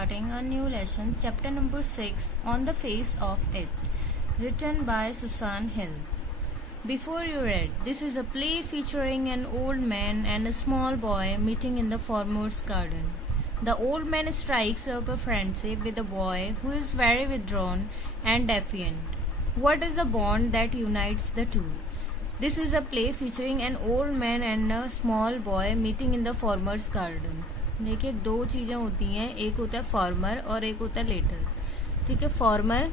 starting a new lesson, chapter number 6, On the Face of It, written by Susan Hill. Before you read, this is a play featuring an old man and a small boy meeting in the farmer's garden. The old man strikes up a friendship with the boy who is very withdrawn and defiant. What is the bond that unites the two? This is a play featuring an old man and a small boy meeting in the farmer's garden. देखिए दो चीज़ें होती हैं, एक होता है farmer और एक होता है लेटर. ठीक है, फार्मर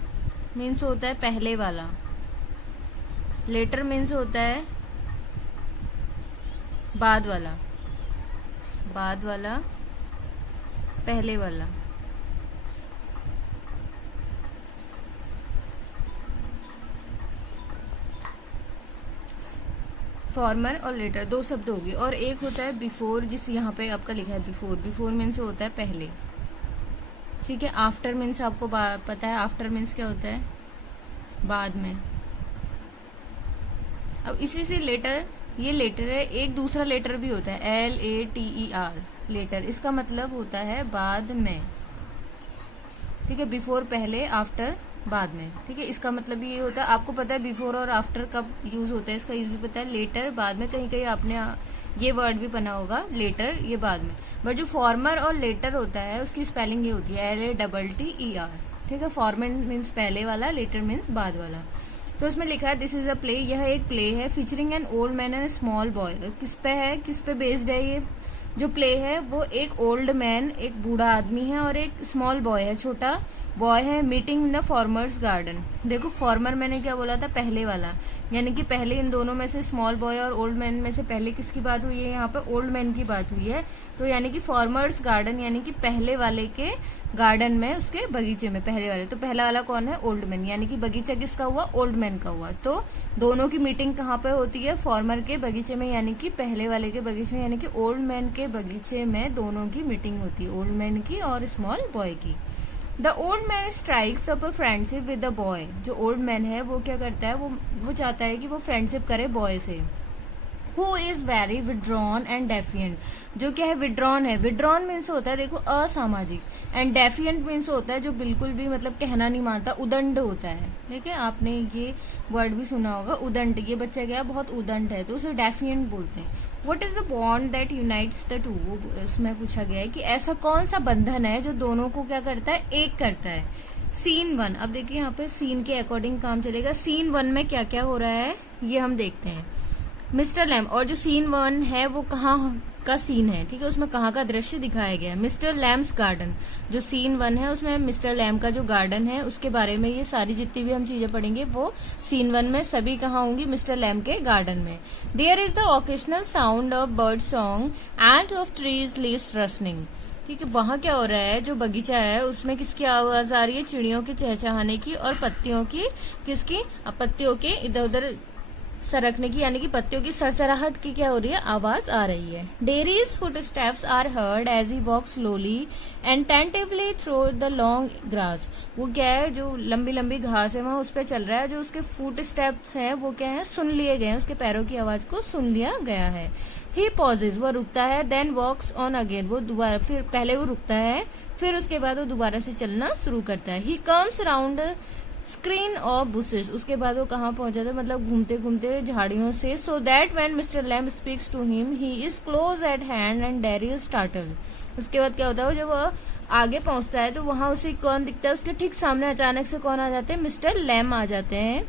मीन्स होता है पहले वाला, लेटर मीन्स होता है बाद वाला, बाद वाला पहले वाला. फॉर्मर और लेटर दो शब्द होगी, और एक होता है बिफोर, जिस यहाँ पे आपका लिखा है बिफोर. बिफोर मीन्स होता है पहले. ठीक है, आफ्टर मीन्स आपको पता है आफ्टर मीन्स क्या होता है, बाद में. अब इसी से लेटर, ये लेटर है, एक दूसरा लेटर भी होता है LATER लेटर. इसका मतलब होता है बाद में. ठीक है, बिफोर पहले, आफ्टर बाद में. ठीक है, इसका मतलब ये होता है, आपको पता है बिफोर और आफ्टर कब यूज होता है, इसका यूज भी पता है, लेटर बाद में. कहीं कहीं आपने ये वर्ड भी पढ़ा होगा, लेटर ये बाद में. बट जो फॉर्मर और लेटर होता है उसकी स्पेलिंग ये होती है LATTER. ठीक है, फॉर्मर मीन्स पहले वाला, लेटर मीन्स बाद वाला. तो इसमें लिखा है दिस इज अ प्ले, यह एक प्ले है, featuring an old man and small boy. किस पे है, किस पे बेस्ड है ये जो प्ले है? वो एक ओल्ड मैन, एक बूढ़ा आदमी है, और एक स्मॉल बॉय है, छोटा बॉय है, meeting in the farmers garden. देखो फार्मर मैंने क्या बोला था, पहले वाला, यानी कि पहले इन दोनों में से स्मॉल बॉय और ओल्ड मैन में से पहले किसकी बात हुई है? यहाँ पे ओल्ड मैन की बात हुई है. तो यानी कि फार्मर्स गार्डन, यानी कि पहले वाले के गार्डन में, उसके बगीचे में, पहले वाले. तो पहला वाला कौन है? ओल्ड मैन, यानी कि बगीचा किसका हुआ? ओल्ड मैन का हुआ. तो दोनों की मीटिंग कहाँ पे होती है? फार्मर के बगीचे में, यानी कि पहले वाले के बगीचे में, यानी कि ओल्ड मैन के बगीचे में दोनों की मीटिंग होती है, ओल्ड मैन की और स्मॉल बॉय की. The old man strikes up a friendship with the boy. जो ओल्ड मैन है वो क्या करता है, वो चाहता है कि वो फ्रेंडशिप करे बॉय से. Who is very withdrawn and defiant. जो क्या है? विड्रॉन है. विड्रॉन मीन्स होता है देखो असामाजिक, एंड डेफिएंट मीन्स होता है जो बिल्कुल भी मतलब कहना नहीं मानता, उदंड होता है. ठीक है, आपने ये वर्ड भी सुना होगा, उदंड. ये बच्चा क्या है? बहुत उदंड है, तो उसे डेफिएंट बोलते हैं. What is the bond that unites the two? वो इसमें पूछा गया है कि ऐसा कौन सा बंधन है जो दोनों को क्या करता है? एक करता है. सीन 1. अब देखिए यहाँ पे सीन के अकॉर्डिंग काम चलेगा. सीन 1 में क्या क्या हो रहा है ये हम देखते हैं. मिस्टर लैम, और जो सीन 1 है वो कहाँ का सीन है? ठीक है, उसमें कहाँ का दृश्य दिखाया गया है? Mister Lamb's garden. जो सीन 1 है उसमें मिस्टर लैम का जो गार्डन है उसके बारे में ये सारी जितनी भी हम चीजें पढ़ेंगे वो सीन 1 में सभी कहाँ होंगी? मिस्टर लैम के गार्डन में. There is the occasional sound of bird song and of trees leaves rustling. ठीक है, वहां क्या हो रहा है? जो बगीचा है उसमें किसकी आवाज आ रही है? चिड़ियों के चहचहाने की, और पत्तियों की, किसकी? पत्तियों के इधर उधर सरकने की, यानी कि पत्तियों की सरसराहट की क्या हो रही है? आवाज आ रही है. Derry's footsteps are heard as he walk slowly and tentatively through the long grass. वो क्या है? जो लंबी लंबी घास है वहां उस पर चल रहा है, जो उसके फुट स्टेप्स हैं वो क्या है? सुन लिए गए हैं, उसके पैरों की आवाज को सुन लिया गया है. ही पॉजेज, वो रुकता है, देन वॉक्स ऑन अगेन, वो दोबारा, फिर पहले वो रुकता है, फिर उसके बाद वो दोबारा से चलना शुरू करता है. He comes around screen of bushes, उसके बाद वो कहाँ पहुंचा था? मतलब घूमते घूमते झाड़ियों से. So that when mister Lamb speaks to him he is close at hand and Derry is startled. उसके बाद क्या होता है? जब वो आगे पहुंचता है तो वहां उसे कौन दिखता है? उसके ठीक सामने अचानक से कौन आ जाते हैं? मिस्टर लैम आ जाते हैं.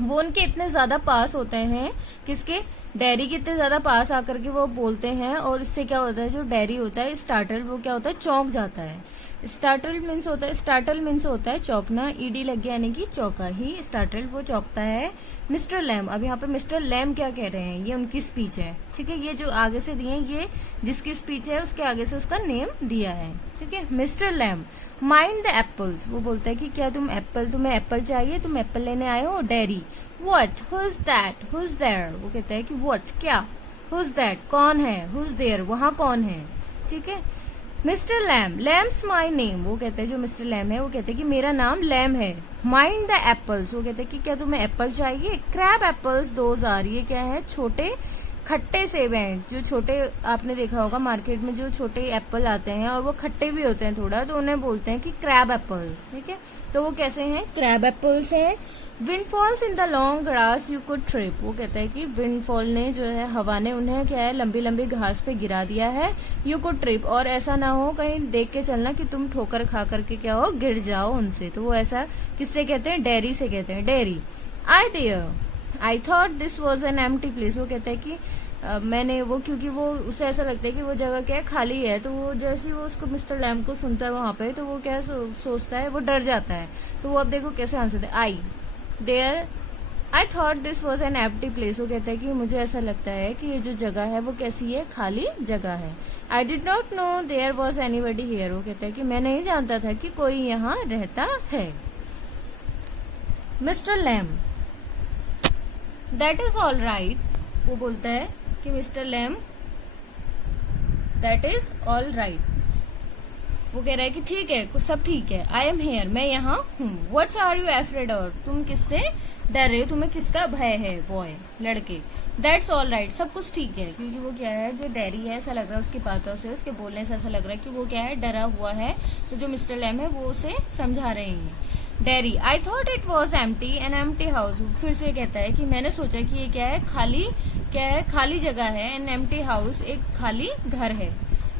वो उनके इतने ज्यादा पास होते हैं, किसके? डेरी के इतने ज्यादा पास आकर के वो बोलते हैं, और इससे क्या होता है? जो डेरी होता है स्टार्टल, वो क्या होता है? चौंक जाता है. स्टार्टल मीन्स होता है चौंकना, ईडी लग गया, यानी कि चौका. ही स्टार्टल, वो चौंकता है. मिस्टर लैम, अब यहाँ पे मिस्टर लैम क्या कह रहे हैं? ये उनकी स्पीच है. ठीक है, ये जो आगे से दिए ये जिसकी स्पीच है उसके आगे से उसका नेम दिया है. ठीक है, mister Lamb mind the apples. वो बोलता है कि क्या तुम्हें एप्पल चाहिए? तुम एप्पल लेने आए हो? Derry, what, who is that, who is there. वो कहता है कि व्हाट, क्या, हु इज दैट, कौन है, हु इज देयर, वहां कौन है. ठीक है, mister Lamb, Lamb's my name. वो कहते हैं, जो मिस्टर लैम है वो कहते हैं कि मेरा नाम लैम है. माइंड द एप्पल्स, वो कहते हैं कि क्या तुम्हें एप्पल चाहिए? क्रैब एप्पल्स दोज आर, ये क्या है? छोटे खट्टे सेब हैं, जो छोटे, आपने देखा होगा मार्केट में जो छोटे एप्पल आते हैं और वो खट्टे भी होते हैं थोड़ा, तो उन्हें बोलते हैं कि क्रैब एप्पल्स, ठीक है। तो वो कैसे हैं? क्रैब एप्पल्स हैं। Wind falls in the long grass you could trip, वो कहता है कि विंड फॉल ने जो है, हवा ने उन्हें क्या है, लंबी लंबी घास पे गिरा दिया है। यू कुड ट्रिप, और ऐसा ना हो कहीं देख के चलना कि तुम ठोकर खा करके क्या हो, गिर जाओ उनसे। तो वो ऐसा किससे कहते हैं? डेरी से कहते हैं, dairy. I thought this was an empty place, वो कहता है कि मैंने वो, क्योंकि वो उसे ऐसा लगता है कि वो जगह क्या है, खाली है। तो वो जैसे ही वो उसको मिस्टर लैम को सुनता है वहां पे, तो वो क्या सोचता है, वो डर जाता है। तो वो अब देखो कैसे answer they, I thought this was an empty place, वो कहता है कि मुझे ऐसा लगता है कि ये जो जगह है वो कैसी है, खाली जगह है। I did not know there was anybody here, वो कहता है कि मैं नहीं जानता था कि कोई यहाँ रहता है। Mister Lamb, that is all right, वो बोलता है कि mister Lamb, that is all right, वो कह रहा है कि ठीक है, सब ठीक है। आई एम हेयर, मैं यहाँ हूँ। What's are you afraid of, तुम किससे डर रहे हो, तुम्हें किसका भय है? बॉय, लड़के। दैट्स ऑल राइट, सब कुछ ठीक है। क्योंकि वो क्या है, जो डैरी है, ऐसा लग रहा है उसकी बातों से, उसके बोलने से ऐसा लग रहा है कि वो क्या है, डरा हुआ है। तो जो मिस्टर लैम है वो उसे समझा रहे हैं। Dairy, I thought it was empty, an empty house, फिर से कहता है कि मैंने सोचा कि ये क्या है, खाली, क्या है, खाली जगह है। एन एम्प्टी हाउस, एक खाली घर है।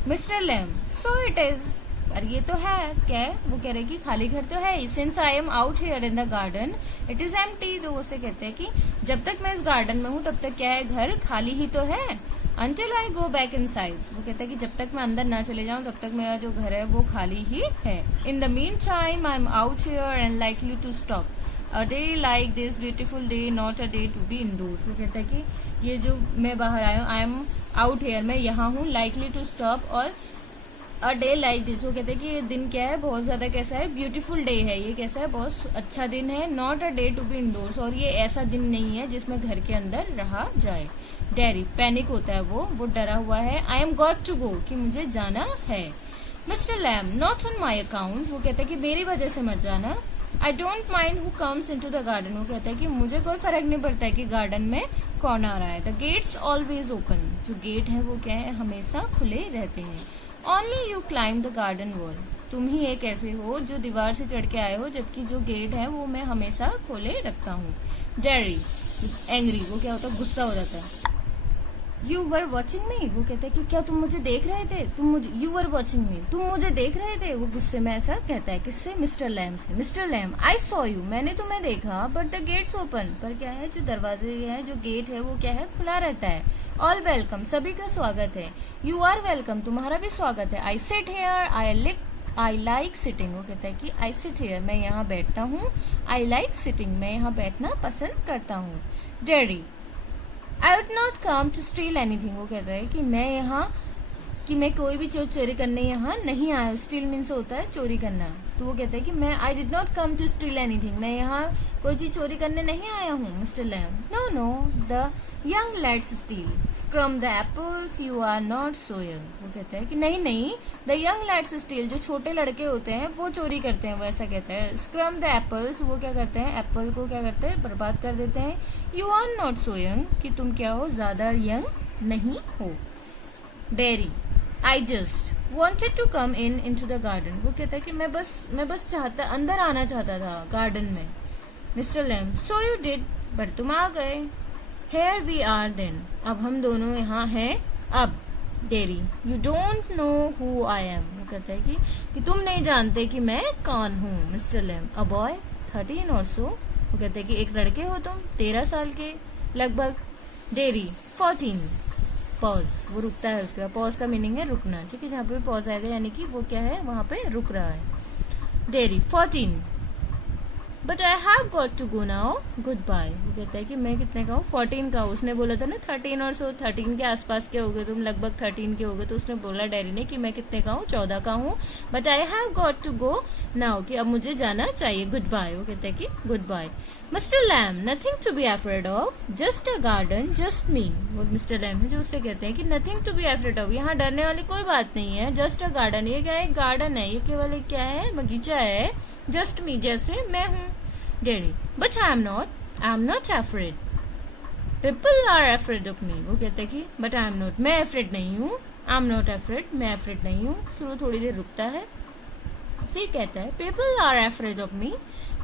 Mister Lamb, so it is, पर ये तो है, क्या है, वो कह रहे कि खाली घर तो है। Since I am out here in the garden it is empty, तो उसे कहते हैं कि जब तक मैं इस गार्डन में हूँ तब तक क्या है, घर खाली ही तो है। Until I go back inside, वो कहता है कि जब तक मैं अंदर ना चले जाऊं तब तक मेरा जो घर है वो खाली ही है। In the meantime, I'm out here and likely to stop. A day like this beautiful day, not a day to be indoors. वो कहता है कि ये जो मैं बाहर आया हूँ, I am out here, मैं यहाँ हूँ, likely to stop, और अ डे लाइक दिस, वो कहते हैं कि ये दिन क्या है, बहुत ज्यादा कैसा है, ब्यूटीफुल डे है, ये कैसा है, बहुत अच्छा दिन है। Not a day to be indoors, और ये ऐसा दिन नहीं है जिसमें घर के अंदर रहा जाए। डेरी, पैनिक होता है वो डरा हुआ है। I am got to go, कि मुझे जाना है। Mister Lamb, not on my account, वो कहता है कि मेरी वजह से मत जाना। I don't mind who comes into the garden, वो कहता है कि मुझे कोई फर्क नहीं पड़ता है कि गार्डन में कौन आ रहा है। द गेट्स ऑलवेज ओपन, जो गेट है वो क्या है, हमेशा खुले रहते हैं। Only you climb the garden wall, तुम ही एक ऐसे हो जो दीवार से चढ़ के आए हो, जबकि जो गेट है वो मैं हमेशा खोले रखता हूँ। डेरी, एंग्री, वो क्या होता है, गुस्सा हो जाता है। यू वर वॉचिंग मी, वो कहता है कि क्या तुम मुझे देख रहे थे, तुम मुझे, यू वर वॉचिंग मी, तुम मुझे देख रहे थे। वो गुस्से में ऐसा कहता है, किससे? मिस्टर लैम से। Mister Lamb, I saw you, मैंने तुम्हें देखा, बट द गेट्स ओपन, पर क्या है, जो दरवाजे है, जो गेट है वो क्या है, खुला रहता है। ऑल वेलकम, सभी का स्वागत है। यू आर वेलकम, तुम्हारा भी स्वागत है। I sit here, I like sitting, वो कहता है कि आई सिट हेयर, मैं यहाँ बैठता हूँ। आई लाइक सिटिंग, मैं यहाँ बैठना पसंद करता हूँ। Derry, I would not come to steal anything, वो कहता है कि मैं यहाँ, कि मैं कोई भी चीज चोरी करने यहाँ नहीं आया। स्टील मीन्स होता है चोरी करना। तो वो कहता है कि मैं, I did not come to steal anything, मैं यहाँ कोई चीज चोरी करने नहीं आया हूँ। Mister Lamb, no no, the young lads steal, scrump the apples, you are not so young, वो कहता है कि नहीं, द यंग लेट्स स्टील, जो छोटे लड़के होते हैं वो चोरी करते हैं, वो ऐसा कहता है। स्क्रम द एप्पल्स, वो क्या करते हैं, एप्पल को क्या करते हैं, बर्बाद कर देते हैं। You are not so young, कि तुम क्या हो, ज्यादा यंग नहीं हो। Derry, I just wanted to come in to the garden, वो कहता है कि मैं बस चाहता, अंदर आना चाहता था गार्डन में। Mister Lamb, so you did, पर तुम आ गए। हेयर वी आर देन, अब हम दोनों यहाँ हैं अब। Dairy, you don't know who I am, वो कहता है कि तुम नहीं जानते कि मैं कौन हूँ। मिस्टर लैम, अ बॉय 13 और सो, वो कहते हैं कि एक लड़के हो तुम 13 साल के लगभग। डेरी, 14, पॉज, वो रुकता है, उसके बाद पॉज का मीनिंग है रुकना, ठीक है, जहाँ पे पॉज आएगा यानी कि वो क्या है, वहां पे रुक रहा है। Derry, 14, but I have got to go now, goodbye, वो कहता है कि मैं कितने का हूँ, 14 का। उसने बोला था ना 13 और सो, 13 के आसपास के हो गए तुम, लगभग 13 के हो गए। तो उसने बोला डेरी ने कि मैं कितने का हूँ, 14 का हूँ। But I have got to go now, कि अब मुझे जाना चाहिए, गुड बाय, वो कहता है कि good bye. Mister Lamb, nothing to be afraid of, just a garden, just me, वो मिस्टर लैम है जो उससे कहते हैं कि nothing to be afraid of, यहाँ डरने वाली कोई बात नहीं है। जस्ट अ गार्डन, ये क्या है, गार्डन है, ये केवल एक क्या है, बगीचा है। जस्ट मी, जैसे मैं हूँ। Derry, but I am not afraid, people are afraid of me, वो कहता है कि बट आई एम नॉट, मैं एफ्रेड नहीं हूँ, आई एम नॉट एफ्रेड, मैं एफ्रेड नहीं हूँ। फिर वो थोड़ी देर रुकता है, फिर कहता है people are afraid of me,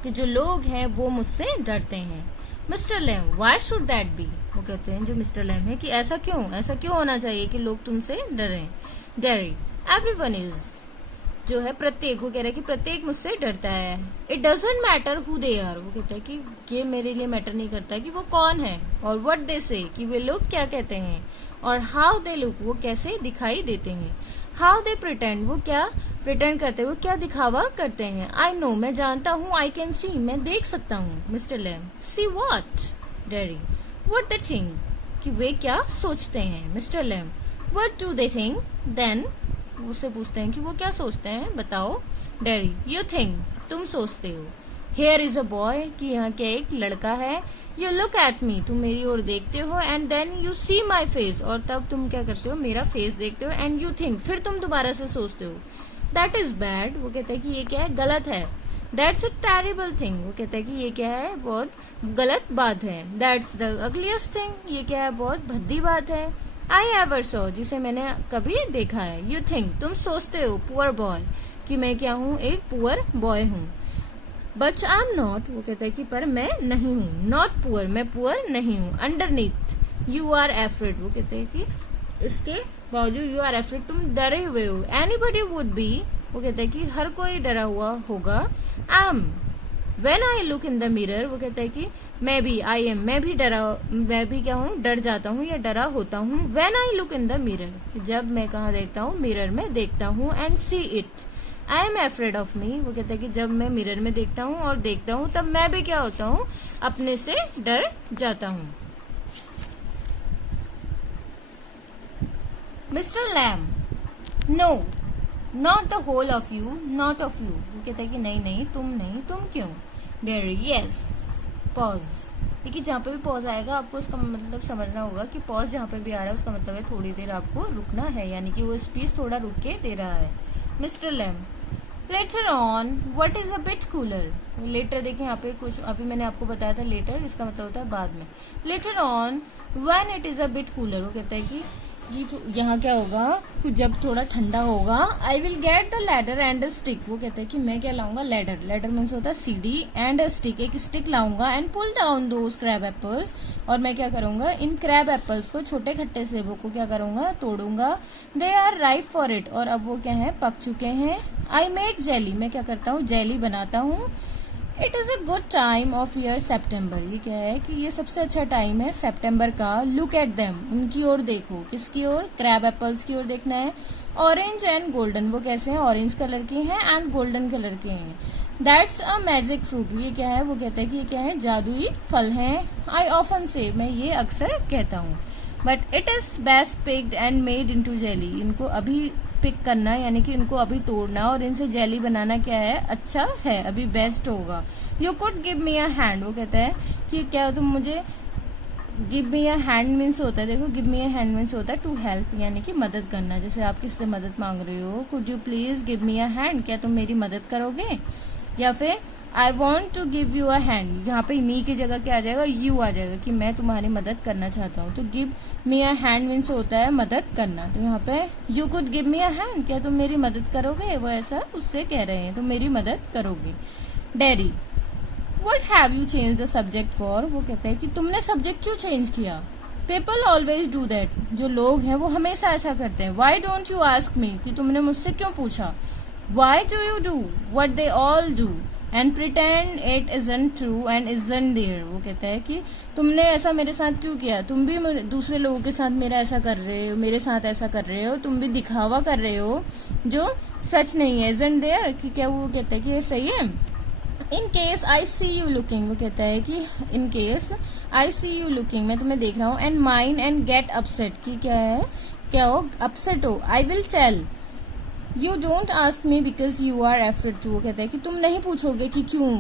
कि जो लोग हैं वो मुझसे डरते हैं। Mister Lamb, why should that be, वो कहते हैं जो मिस्टर लैम है कि ऐसा क्यों होना चाहिए कि लोग तुमसे डरें। डेरी, एवरीवन इज, जो है प्रत्येक, वो कह रहा है कि प्रत्येक मुझसे डरता है। It doesn't matter who they are, वो कहता है कि ये मेरे लिए मैटर नहीं करता कि वो कौन है, और व्हाट दे से, कि वे लोग क्या कहते हैं, और हाउ दे लुक, वो कैसे दिखाई देते हैं। हाउ दे प्रिटेंड, वो क्या प्रिटेंड करते हैं, वो क्या दिखावा करते हैं। आई नो, मैं जानता हूँ। आई कैन सी, मैं देख सकता हूँ। Mister Lamb, see what. Derry, what they think, कि वे क्या सोचते हैं। Mister Lamb, what do they think then, उससे पूछते हैं कि वो क्या सोचते हैं, बताओ। डेरी, यू थिंक, तुम सोचते हो। हेयर इज अ बॉय, कि यहाँ क्या एक लड़का है। यू लुक एट मी, तुम मेरी ओर देखते हो। And then you see my face, और तब तुम क्या करते हो, मेरा फेस देखते हो। एंड यू थिंक, फिर तुम दोबारा से सोचते हो। दैट इज बैड, वो कहता है कि ये क्या है, गलत है। दैट्स अ टेरिबल थिंग, वो कहता है कि ये क्या है, बहुत गलत बात है। दैट्स द अगलीस्ट थिंग, ये क्या है, बहुत भद्दी बात है। आई एवर सो, जिसे मैंने कभी देखा है। यू थिंक, तुम सोचते हो। पुअर बॉय, कि मैं क्या हूँ, एक पुअर बॉय हूँ। बट आई एम नॉट, वो कहता है कि पर मैं नहीं हूँ। नॉट पुअर, मैं पुअर नहीं हूँ। अंडरनीथ यू आर एफ्रेड, वो कहते हैं कि इसके बावजूद यू आर एफ्रेड, तुम डरे हुए हो। एनीबडी वुड बी, वो कहता है कि हर कोई डरा हुआ होगा। I am, when I look in the mirror, वो कहता है कि मैं भी, आई एम, मैं भी क्या हूँ, डर जाता हूँ या डरा होता हूँ। When I look in the mirror, जब मैं कहाँ देखता हूँ, मिरर में देखता हूँ। And see it, I am afraid of me, वो कहता है कि जब मैं मिरर में देखता हूँ और देखता हूँ, तब मैं भी क्या होता हूँ, अपने से डर जाता हूँ। Mister Lamb, no, not the whole of you, not of you, वो कहता है कि नहीं, तुम क्यों। डेरी, यस, पॉज, देखिए जहाँ पे भी पॉज आएगा आपको इसका मतलब समझना होगा कि पॉज जहाँ पे भी आ रहा है उसका मतलब है थोड़ी देर आपको रुकना है, यानी कि वो स्पीच थोड़ा रुक के दे रहा है। Mister Lamb, later on, what is a bit cooler, ladder देखिए यहाँ पे कुछ अभी मैंने आपको बताया था, लेटर इसका मतलब होता है बाद में। Later on when it is a bit cooler, वो कहता है कि यहाँ क्या होगा, कि जब थोड़ा ठंडा होगा। I will get the ladder and a stick, वो कहता है कि मैं क्या लाऊंगा, लैडर, लैडर मीन्स होता है सीढ़ी, एंड अ स्टिक, एक स्टिक लाऊंगा। And pull down those crab apples, और मैं क्या करूंगा, इन क्रैब एप्पल्स को, छोटे खट्टे सेबों को क्या करूंगा, तोड़ूंगा। They are ripe for it, और अब वो क्या है, पक चुके हैं। आई मेक जेली, मैं क्या करता हूँ, जेली बनाता हूँ। It is a good time of year September, ये क्या है कि ये सबसे अच्छा टाइम है सितंबर का। लुक एट देम, उनकी ओर देखो, किसकी ओर, क्रैब एप्पल्स की ओर देखना है। ऑरेंज एंड गोल्डन, वो कैसे हैं, ऑरेंज कलर के हैं एंड गोल्डन कलर के हैं। दैट्स अ मैजिक फ्रूट, ये क्या है, वो कहता है कि ये क्या है, जादुई फल हैं। आई ऑफन से, मैं ये अक्सर कहता हूँ। But it is best picked and made into jelly, इनको अभी पिक करना, यानी कि इनको अभी तोड़ना और इनसे जेली बनाना क्या है, अच्छा है, अभी बेस्ट होगा। You could give me a hand, वो कहता है कि क्या तुम मुझे, give me a hand means होता है, देखो give me a hand means होता है टू हेल्प, यानी कि मदद करना। जैसे आप किससे मदद मांग रहे हो, could you please give me a hand, क्या तुम मेरी मदद करोगे। या फिर I want to give you a hand, यहाँ पे मी की जगह क्या आ जाएगा, यू आ जाएगा, कि मैं तुम्हारी मदद करना चाहता हूँ। तो give me a hand means होता है मदद करना। तो यहाँ पे you could give me a hand, क्या तुम मेरी मदद करोगे, वो ऐसा उससे कह रहे हैं, तुम मेरी मदद करोगे। Dairy, what have you change the subject for, वो कहता है कि तुमने सब्जेक्ट क्यों चेंज किया। पीपल ऑलवेज डू दैट, जो लोग हैं वो हमेशा ऐसा करते हैं। Why don't you ask me, कि तुमने मुझसे क्यों पूछा। Why do you do what they all do and pretend it isn't true and isn't there, वो कहता है कि तुमने ऐसा मेरे साथ क्यों किया, तुम भी दूसरे लोगों के साथ मेरा ऐसा कर रहे हो, मेरे साथ ऐसा कर रहे हो, तुम भी दिखावा कर रहे हो जो सच नहीं है। इजंट देयर, कि क्या वो कहता है कि ये सही है। In case I see you looking, वो कहता है कि in case I see you looking, मैं तुम्हें देख रहा हूँ। And mind and get upset, कि क्या है, क्या हो, अपसेट हो। I will tell you don't ask me because you are afraid to, वो कहता है कि तुम नहीं पूछोगे कि क्यों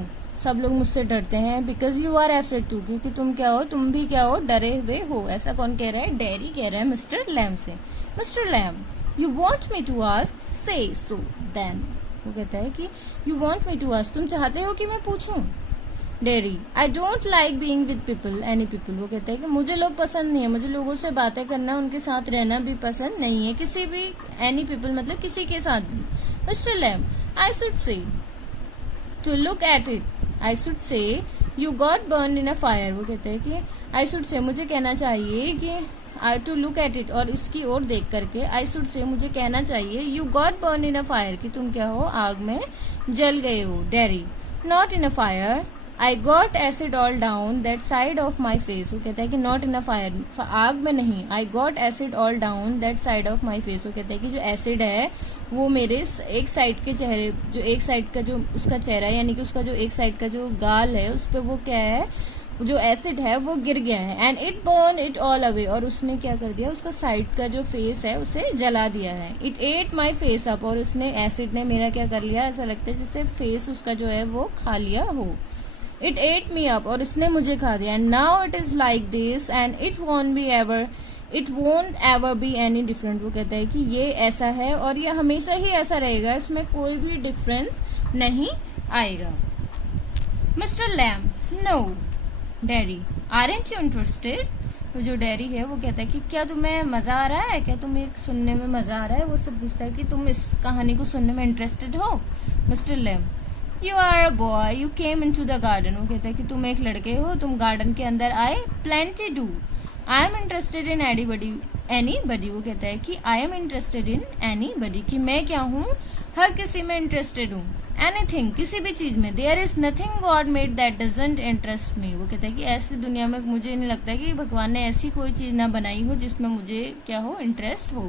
सब लोग मुझसे डरते हैं। Because you are afraid to, क्योंकि तुम क्या हो, तुम भी क्या हो, डरे हुए हो। ऐसा कौन कह रहा है, डेरी कह रहा है मिस्टर लैम से। Mister Lamb, you want me to ask, say so then, वो कहता है कि you want me to ask, तुम चाहते हो कि मैं पूछूं। Derry, I don't like being with people any people. वो कहते हैं कि मुझे लोग पसंद नहीं है, मुझे लोगों से बातें करना, उनके साथ रहना भी पसंद नहीं है, किसी भी, एनी पीपल मतलब किसी के साथ भी। Mister Lamb, I should say to look at it, I should say you got burn in a fire. वो कहते हैं कि आई शुड से मुझे कहना चाहिए कि आई टू लुक एट इट, और इसकी ओर देख करके आई शुड से मुझे कहना चाहिए you got burn in a fire, कि तुम क्या हो, आग में जल गए हो। Dairy, not in a fire, I got acid all down that side of my face. वो कहता है कि नॉट इन अ फायर, आग में नहीं, I got acid all down that side of my face. वो कहता है कि जो एसिड है वो मेरे एक साइड के चेहरे, जो एक साइड का जो उसका चेहरा है, यानी कि उसका जो एक साइड का जो गाल है उस पर वो क्या है, जो एसिड है वो गिर गया है। And it burn it all away, और उसने क्या कर दिया, उसका साइड का जो फेस है उसे जला दिया है। It at my face up, और उसने एसिड ने मेरा क्या कर लिया, ऐसा लगता है जैसे फेस उसका जो है वो खा लिया हो। इट एट मी अप, और इसने मुझे खा दिया। And now it is like this and it won't ever be any different. वो कहता है कि ये ऐसा है और ये हमेशा ही ऐसा रहेगा, इसमें कोई भी डिफरेंस नहीं आएगा। Mister Lamb, no. Derry, aren't you interested. तो जो डेरी है वो कहता है कि क्या तुम्हें मजा आ रहा है, क्या तुम्हें सुनने में मजा आ रहा है। वो सब पूछता है कि तुम इस कहानी को सुनने में इंटरेस्टेड हो। Mister Lamb, you are a boy, you came in to the garden. वो कहता है कि तुम एक लड़के हो, तुम गार्डन के अंदर आए। Plenty do, I am interested in any बडी। वो कहता है कि I am interested in any बडी, कि मैं क्या हूँ, हर किसी में इंटरेस्टेड हूँ। एनीथिंग, किसी भी चीज में। There is nothing God made that doesn't interest me. वो कहता है कि ऐसी दुनिया में मुझे नहीं लगता कि भगवान ने ऐसी कोई चीज ना बनाई हो जिसमें मुझे क्या हो, इंटरेस्ट हो।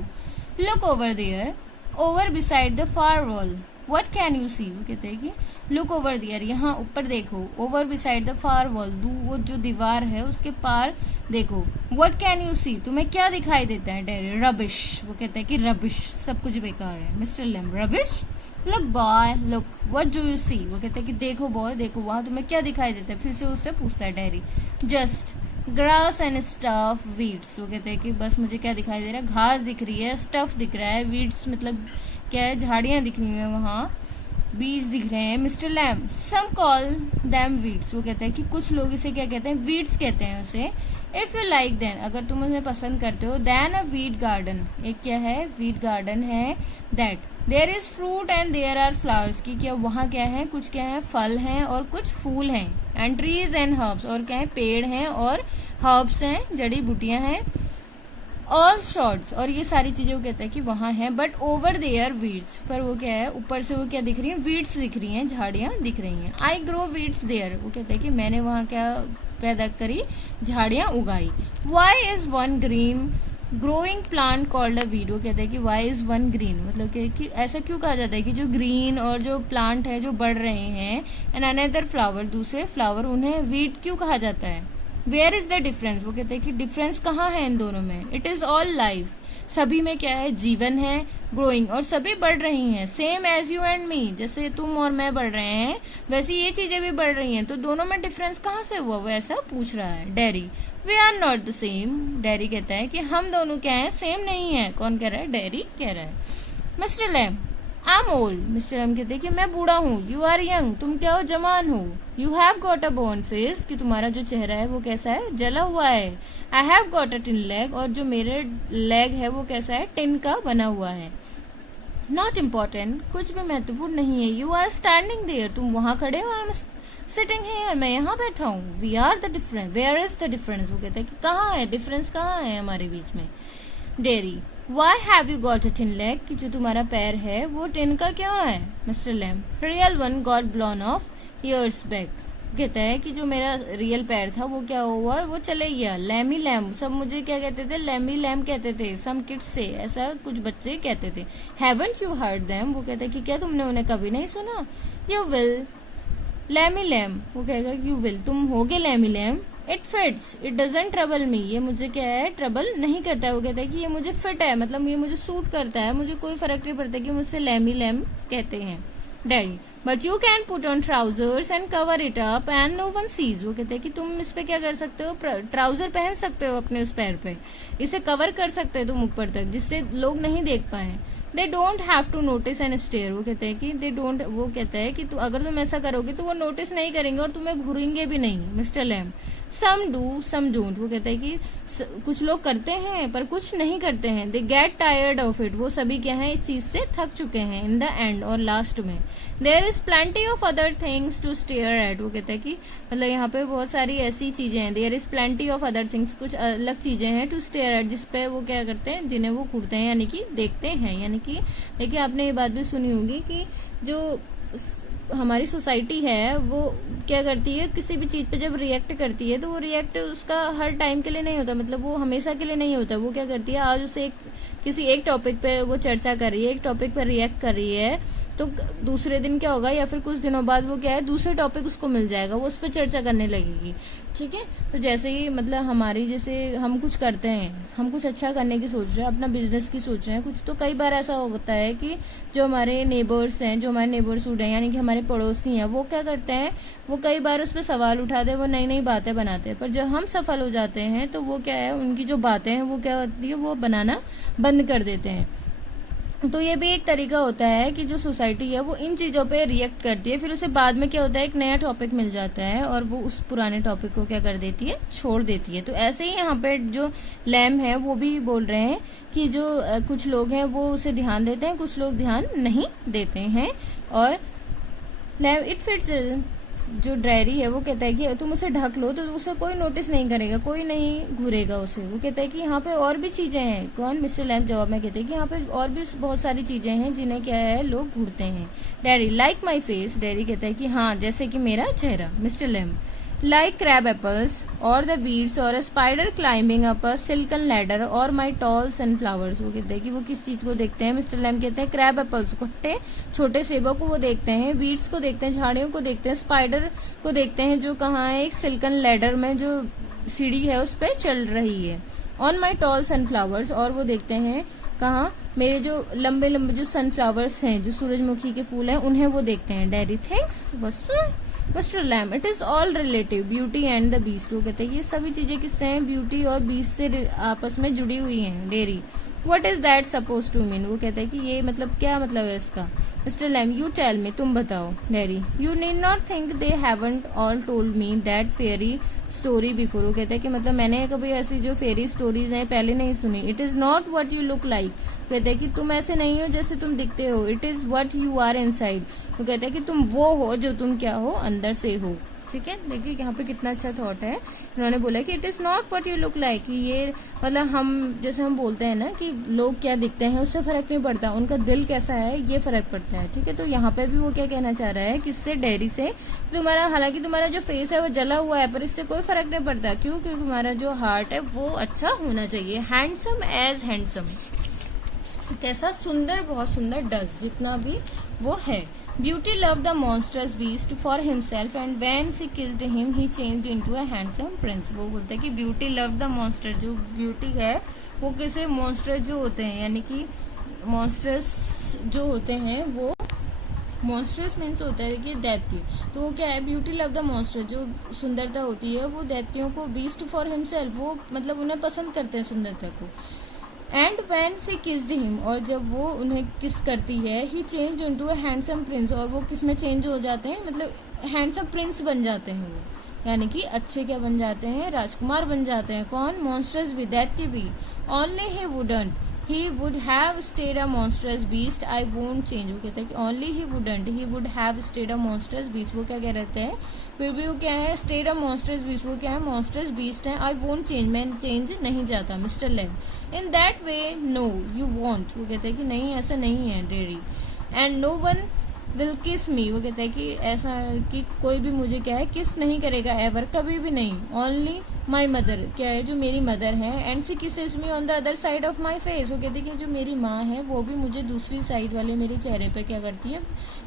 Look over there, over beside the far wall, what can you see. वो कहते हैं कि लुक ओवर देयर, यहाँ ऊपर देखो। Over beside the far wall, वो जो दीवार है उसके पार देखो। व्हाट कैन यू सी, तुम्हें क्या दिखाई देता है। Derry, rubbish. वो कहता है कि रबिश, सब कुछ बेकार है। Mister Lamb, rubbish. Look boy, look, what do you see. वो कहता है कि देखो बॉय, देखो वहां तुम्हें क्या दिखाई देता है। फिर से उससे पूछता है dairy. Just grass and stuff weeds. वो कहते हैं कि बस मुझे क्या दिखाई दे रहा है, घास दिख रही है, स्टफ दिख रहा है, वीड्स मतलब क्या है, झाड़ियां दिख रही है, वहां बीज दिख रहे हैं। मिस्टर लैम, सम कॉल दैम वीड्स। वो कहते हैं कि कुछ लोग इसे क्या कहते हैं, वीड्स कहते हैं उसे। इफ यू लाइक देन, अगर तुम उन्हें पसंद करते हो। देन अ वीड गार्डन, एक क्या है, वीड गार्डन है। That there is fruit and there are flowers, की क्या वहाँ क्या है, कुछ क्या है, फल हैं और कुछ फूल हैं। एंड ट्रीज एंड हर्ब्स, और क्या है, पेड़ हैं और हर्ब्स हैं, जड़ी बूटियां हैं। ऑल शॉर्ट्स, और ये सारी चीजें वो कहता है कि वहां है। बट ओवर देयर वीड्स, पर वो क्या है, ऊपर से वो क्या दिख रही है, वीड्स दिख रही हैं, झाड़ियां दिख रही हैं। I grow weeds there. वो कहता है कि मैंने वहां क्या पैदा करी, झाड़ियां उगाई। Why is one green growing plant called a weed. वो कहते हैं कि वाई इज वन ग्रीन, मतलब कि ऐसा क्यों कहा जाता है कि जो ग्रीन और जो प्लांट है जो बढ़ रहे हैं, एंड अनदर फ्लावर, दूसरे फ्लावर, उन्हें वीड क्यों कहा जाता है। Where is the difference. वो कहते हैं कि डिफरेंस कहाँ है इन दोनों में। इट इज ऑल लाइफ, सभी में क्या है, जीवन है। ग्रोइंग, और सभी बढ़ रही हैं। Same as you and me, जैसे तुम और मैं बढ़ रहे हैं वैसे ये चीजें भी बढ़ रही हैं, तो दोनों में डिफरेंस कहाँ से हुआ, वो ऐसा पूछ रहा है। Derry, we are not the same. Derry कहता है कि हम दोनों क्या है, सेम नहीं है। कौन कह रहा है, डेरी कह रहा है। Mister Lamb, I am old. Mister Lamb कहते हैं कि मैं बूढ़ा हूँ। यू आर यंग, तुम क्या हो, जवान हो। You have got a burn face, कि तुम्हारा जो चेहरा है वो कैसा है, जला हुआ है। आई have got a tin leg, और जो मेरे लेग है वो कैसा है, टिन का बना हुआ है। नॉट इम्पोर्टेंट, कुछ भी महत्वपूर्ण नहीं है। यू आर स्टैंडिंग देयर, तुम वहां खड़े हो। आई एम सिटिंग हियर, मैं यहाँ बैठा हूँ। We are the difference, where is the difference. वो कहता है कि कहाँ है डिफरेंस, कहाँ है हमारे बीच में। Dairy, why have you got a tin leg, कि जो तुम्हारा पैर है वो टिन का क्यों है। Mister Lamb, real one got blown off years back. कहता है कि जो मेरा रियल पैर था वो क्या हुआ, वो चले गया। लैमी लैम, सब मुझे क्या कहते थे, लैमी लैम कहते थे। सम किड्स से, ऐसा कुछ बच्चे कहते थे। Haven't you heard them. वो कहता है कि क्या तुमने उन्हें कभी नहीं सुना। यू विल लैमी लैम, वो कहेगा यू विल, तुम होगे Lamey Lamb. It fits, it doesn't trouble me, ये मुझे क्या है, ट्रबल नहीं करता है। वो कहता है कि ये मुझे फिट है, मतलब ये मुझे सूट करता है, मुझे कोई फर्क नहीं पड़ता कि मुझसे लैमी लैम कहते हैं। Daddy, but you can put on trousers and cover it up and no one sees. वो कहते हैं कि तुम इस पे क्या कर सकते हो, ट्राउजर पहन सकते हो अपने उस पैर पे, इसे कवर कर सकते हो तुम ऊपर तक, जिससे लोग नहीं देख पाए। They don't have to notice and stare, वो कहते हैं कि दे डोंट, वो कहता है कि अगर तुम ऐसा करोगे तो वो नोटिस नहीं करेंगे और तुम्हें घूरेंगे भी नहीं, mister Lamb. Some do some don't, वो कहता है कि कुछ लोग करते हैं पर कुछ नहीं करते हैं। They get tired of it, वो सभी क्या है, इस चीज से थक चुके हैं। इन द एंड, और लास्ट में, there is plenty of other things to stare at, वो कहता है कि मतलब यहाँ पे बहुत सारी ऐसी चीजें हैं, there is plenty of other things, कुछ अलग चीजें हैं, टू स्टेयर एट, जिसपे वो क्या करते हैं, जिन्हें वो घूरते हैं, यानी कि देखते हैं। यानी कि देखिए आपने ये बात भी सुनी होगी कि जो हमारी सोसाइटी है वो क्या करती है, किसी भी चीज पे जब रिएक्ट करती है तो वो रिएक्ट उसका हर टाइम के लिए नहीं होता, मतलब वो हमेशा के लिए नहीं होता। वो क्या करती है, आज उसे किसी एक टॉपिक पे वो चर्चा कर रही है, एक टॉपिक पे रिएक्ट कर रही है, तो दूसरे दिन क्या होगा या फिर कुछ दिनों बाद वो क्या है, दूसरे टॉपिक उसको मिल जाएगा, वो उस पर चर्चा करने लगेगी। ठीक है, तो जैसे ही मतलब हमारी, जैसे हम कुछ करते हैं, हम कुछ अच्छा करने की सोच रहे हैं, अपना बिजनेस की सोच रहे हैं कुछ, तो कई बार ऐसा होता है कि जो हमारे नेबर्स हैं, जो हमारे नेबरहुड हैं, यानी कि हमारे पड़ोसी हैं, वो क्या करते हैं, वो कई बार उस पर सवाल उठाते हैं, वो नई नई बातें बनाते हैं। पर जब हम सफल हो जाते हैं तो वो क्या है, उनकी जो बातें हैं वो क्या होती है, वो बनाना बंद कर देते हैं। तो ये भी एक तरीका होता है कि जो सोसाइटी है वो इन चीजों पे रिएक्ट करती है, फिर उसे बाद में क्या होता है, एक नया टॉपिक मिल जाता है और वो उस पुराने टॉपिक को क्या कर देती है, छोड़ देती है। तो ऐसे ही यहाँ पे जो लैम है वो भी बोल रहे हैं कि जो कुछ लोग हैं वो उसे ध्यान देते हैं, कुछ लोग ध्यान नहीं देते हैं। और लैम इट फिट्स, जो डायरी है वो कहता है कि तुम उसे ढक लो तो उसे कोई नोटिस नहीं करेगा, कोई नहीं घूरेगा उसे। वो कहता है कि यहाँ पे और भी चीजें हैं। कौन? मिस्टर लैम्प जवाब में कहते हैं कि यहाँ पे और भी बहुत सारी चीजें हैं जिन्हें क्या है, लोग घूरते हैं। Diary, like my face, diary कहता है कि हाँ जैसे कि मेरा चेहरा। Mister lamp, like crab apples or the weeds or a spider climbing up a silken ladder or my tall sunflowers। वो कहते हैं कि वो किस चीज को देखते हैं, मिस्टर लैम कहते हैं क्रैब एप्पल्स, खट्टे छोटे सेबों को वो देखते हैं, वीड्स को देखते हैं, झाड़ियों को देखते हैं, स्पाइडर को देखते हैं जो कहाँ है, एक सिल्कन लैडर में जो सीढ़ी है उस पर चल रही है। ऑन माई टॉल सनफ्लावर्स, और वो देखते हैं कहाँ, मेरे जो लंबे लंबे जो सनफ्लावर्स हैं, जो सूरजमुखी के फूल हैं, उन्हें वो देखते हैं। Derry, thanks mister Lamb, it is all relative, beauty and the beast. वो कहते हैं ये सभी चीजें किससे हैं, ब्यूटी और बीस्ट से आपस में जुड़ी हुई हैं। Derry, what is that suppose to mean. वो कहता है कि ये मतलब क्या मतलब है इसका। Mister Lamb, you tell me, तुम बताओ। Derry, you need not think they haven't all told me that fairy story before. वो कहता है कि मतलब मैंने कभी ऐसी जो फेरी स्टोरीज हैं पहले नहीं सुनी। It is not what you look like, कहते हैं कि तुम ऐसे नहीं हो जैसे तुम दिखते हो। It is what you are inside, वो कहते हैं कि तुम वो हो जो तुम क्या हो, अंदर से हो। ठीक है, देखिए यहाँ पे कितना अच्छा थॉट है। इन्होंने बोला कि it is not what you look like, ये मतलब हम जैसे हम बोलते हैं ना कि लोग क्या दिखते हैं उससे फर्क नहीं पड़ता, उनका दिल कैसा है ये फर्क पड़ता है। ठीक है, तो यहाँ पे भी वो क्या कहना चाह रहा है, किससे, डेयरी से, तुम्हारा हालांकि तुम्हारा जो फेस है वो जला हुआ है पर इससे कोई फर्क नहीं पड़ता। क्यों? क्योंकि तुम्हारा जो हार्ट है वो अच्छा होना चाहिए। हैंडसम एज हैंडसम, कैसा सुंदर, बहुत सुंदर, डस जितना भी वो है। Beauty loved the monstrous beast for himself and when she kissed him he changed into a handsome prince। वो बोलते हैं कि ब्यूटी लव द मॉन्स्टर, जो ब्यूटी है वो किसे, मॉन्स्टर जो होते हैं, यानी कि मॉन्स्टर्स जो होते हैं वो, मॉन्स्टर्स मीन्स होता है कि दैत्य, तो वो क्या है, ब्यूटी लव द मॉन्स्टर, जो सुंदरता होती है वो दैत्यों को, बीस्ट फॉर हिमसेल्फ, वो मतलब उन्हें पसंद करते हैं सुंदरता को। And when she kissed him, और जब वो उन्हें किस करती है, he change into a handsome prince, और वो किस में चेंज हो जाते हैं, मतलब हैंडसम प्रिंस बन जाते हैं वो, यानी कि अच्छे क्या बन जाते हैं, राजकुमार बन जाते हैं। कौन? मॉन्स्टर्स भी, दैत्य भी। Only he wouldn't, he would have stayed a monstrous beast, I won't change। वो कहते हैं कि only he wouldn't, he would have stayed a monstrous beast। वो क्या कह रहे हैं, फिर भी वो क्या है, stayed a monstrous beast, वो क्या है, monstrous beast है। I won't change, मैं चेंज नहीं जाता। Mister Lamb, in that way no you won't। वो कहते हैं कि नहीं ऐसा नहीं है। Dairy, and no one will kiss me। वो कहता है कि ऐसा कि कोई भी मुझे क्या है, किस नहीं करेगा, एवर, कभी भी नहीं। ओनली माई मदर, क्या है, जो मेरी मदर है, and she kisses me on the other side of my face. वो कहते हैं कि जो मेरी माँ है वो भी मुझे दूसरी साइड वाले मेरे चेहरे पे क्या करती है,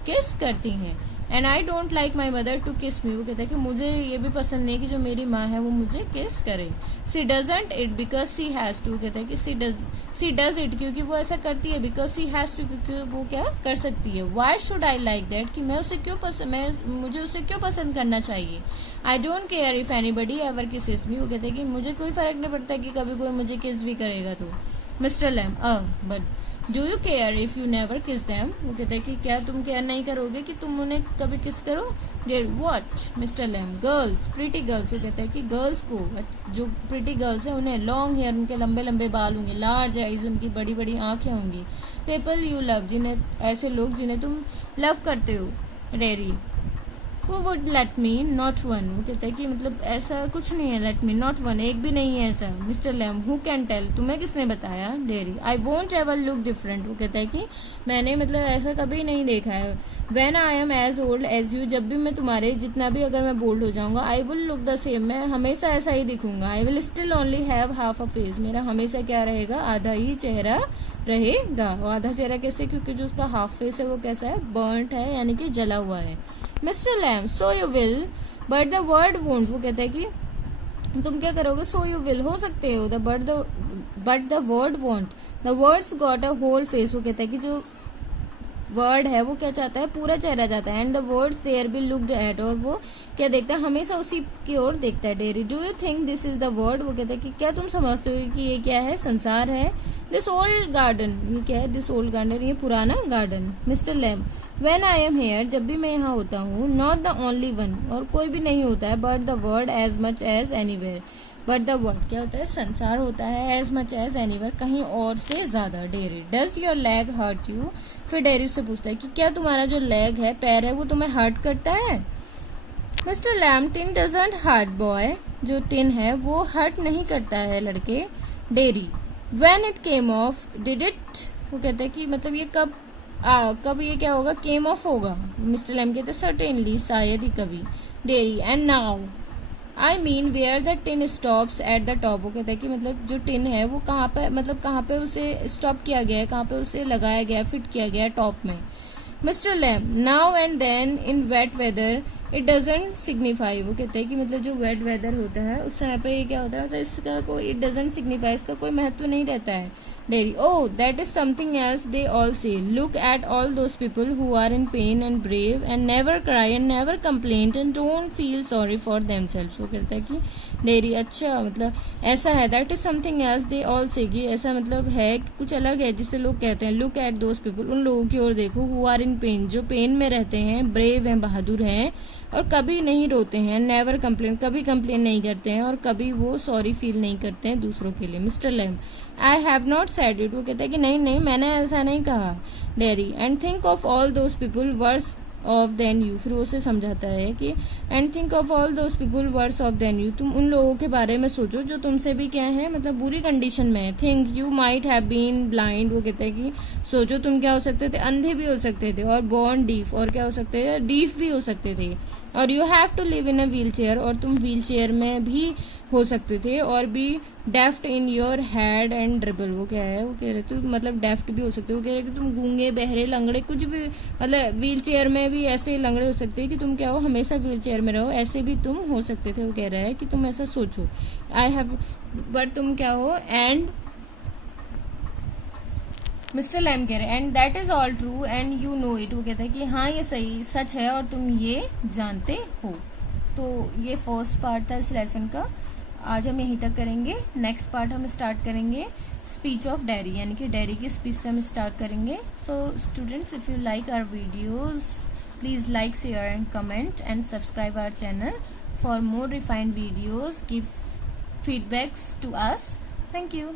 किस करती हैं। And I don't like my mother to kiss me. वो कहता है कि मुझे ये भी पसंद नहीं कि जो मेरी माँ है वो मुझे किस करे। She doesn't it because she has to, कहता है कि सी डज इट, क्योंकि वो ऐसा करती है, बिकॉज सी हैज टू, क्योंकि वो क्या कर सकती है। Why should I like that, कि मैं उसे क्यों पसंद, मुझे उसे क्यों पसंद करना चाहिए। I don't care if anybody ever kisses me. वो कहते हैं कि मुझे कोई फर्क नहीं पड़ता कि कभी कोई मुझे किस भी करेगा तो। Mister Lamb, but do you care if you never kiss them, वो कहते हैं कि क्या तुम केयर नहीं करोगे कि तुम उन्हें कभी किस करो। Dear what mister Lamb, girls pretty girls, वो कहते हैं कि गर्ल्स को, जो प्रीटी गर्ल्स है उन्हें लॉन्ग हेयर, उनके लंबे लंबे बाल होंगे, लार्ज आईज, उनकी बड़ी बड़ी आंखें होंगी, पीपल यू लव, जिन्हें ऐसे लोग जिन्हें तुम लव करते हो। डेयरी वो would let me not one, वो कहता है कि मतलब ऐसा कुछ नहीं है, लेट मी नॉट वन, एक भी नहीं है ऐसा। Mister Lamb who can tell, तुम्हें किसने बताया। Derry I won't ever look different, वो कहता है कि मैंने मतलब ऐसा कभी नहीं देखा है। When I am as old as you, जब भी मैं तुम्हारे जितना भी अगर मैं बोल्ड हो जाऊंगा, I will look the same, मैं हमेशा ऐसा ही दिखूंगा। I will still only have half a face, मेरा हमेशा क्या रहेगा, आधा ही चेहरा रहेगा। आधा चेहरा कैसे, क्योंकि जो उसका हाफ फेस है वो कैसा है, बर्न्ट है, यानी कि जला हुआ है। Mister Lamb so you will but the word won't, वो कहता है कि तुम क्या करोगे, सो यू विल हो सकते हो, but the word won't, the words got a whole face, वो कहता है कि जो वर्ड है वो क्या चाहता है, पूरा चेहरा चाहता है। And the words there be looked at, और वो क्या देखता है, हमेशा उसी की ओर देखता है। Dairy do you think this is the world, वो कहता है कि क्या तुम समझते हो कि ये क्या है, संसार है। दिस ओल्ड गार्डन, ये क्या है, दिस ओल्ड गार्डन, ये पुराना garden. Mister Lamb when I am here, जब भी मैं यहाँ होता हूँ, नॉट द ओनली वन, और कोई भी नहीं होता है, but the world as much as anywhere, but the world क्या होता है, संसार होता है, एज मच एज एनीवेयर, कहीं और से ज्यादा। Derry does your leg hurt you, फिर डेयरी से पूछता है कि क्या तुम्हारा जो लेग है, पैर है, वो तुम्हें हर्ट करता है। Mister Lamb tin doesn't hurt boy, जो टिन है वो हर्ट नहीं करता है लड़के। Derry when it came off did it, वो कहते हैं कि मतलब ये कब ये क्या होगा, केम ऑफ होगा। मिस्टर लैम कहते हैं सर्टेनली, शायद ही कभी। Derry and now I mean where the tin stops at the top, वो कहता है कि मतलब जो टिन है वो कहाँ पे, मतलब कहाँ पे उसे स्टॉप किया गया है, कहाँ पे उसे लगाया गया, फिट किया गया है, टॉप में। Mister Lamb now and then in wet weather it doesn't signify, वो कहते हैं कि मतलब जो वेट वेदर होता है उस समय पे ये क्या होता है, मतलब इसका कोई इट डजेंट सिग्निफाई, इसका कोई महत्व नहीं रहता है। Derry oh that is something else they all say, look at all those people who are in pain and brave and never cry and never complain and don't feel sorry for themselves, वो कहता है कि Derry अच्छा मतलब ऐसा है, that is something else they all say, कि ऐसा मतलब है कि कुछ अलग है जिसे लोग कहते हैं। लुक एट दोज पीपल, उन लोगों की ओर देखो, हु आर इन पेन, जो पेन में रहते हैं, ब्रेव हैं, बहादुर हैं, और कभी नहीं रोते हैं, नेवर कंप्लेन, कभी कंप्लेन नहीं करते हैं, और कभी वो सॉरी फील नहीं करते हैं दूसरों के लिए। Mister Lamb I have not said it, वो कहता है कि नहीं नहीं मैंने ऐसा नहीं कहा। Derry and think of all those people worse off than you, फिर वो उसे समझाता है कि and think of all those people worse off than you, तुम उन लोगों के बारे में सोचो जो तुमसे भी क्या है, मतलब बुरी कंडीशन में है। Think you might have been blind, वो कहते हैं कि सोचो तुम क्या हो सकते थे, अंधे भी हो सकते थे, और बॉर्न डीफ, और क्या हो सकते थे, डीफ भी हो सकते थे, और you have to live in a wheel chair, और तुम व्हील चेयर में भी हो सकते थे, और भी daft in your head and dribble, वो क्या है, वो कह रहे थे मतलब डेफ्ट भी हो सकते, वो कह रहे कि तुम गूंगे बहरे लंगड़े कुछ भी, मतलब व्हील चेयर में भी ऐसे लंगड़े हो सकते हैं कि तुम क्या हो, हमेशा व्हील चेयर में रहो, ऐसे भी तुम हो सकते थे। वो कह रहा है कि तुम ऐसा सोचो, आई हैव, बट तुम क्या हो, एंड मिस्टर लैम कह रहे हैं and that is all true and you know it, वो कहता है कि हाँ ये सही सच है और तुम ये जानते हो। तो ये फर्स्ट पार्ट था इस लेसन का, आज हम यहीं तक करेंगे। नेक्स्ट पार्ट हम स्टार्ट करेंगे स्पीच ऑफ डेयरी, यानी कि डेयरी की स्पीच से हम स्टार्ट करेंगे। So students, if you like our videos, please like, share and comment and subscribe our channel for more refined videos. Give feedbacks to us. Thank you.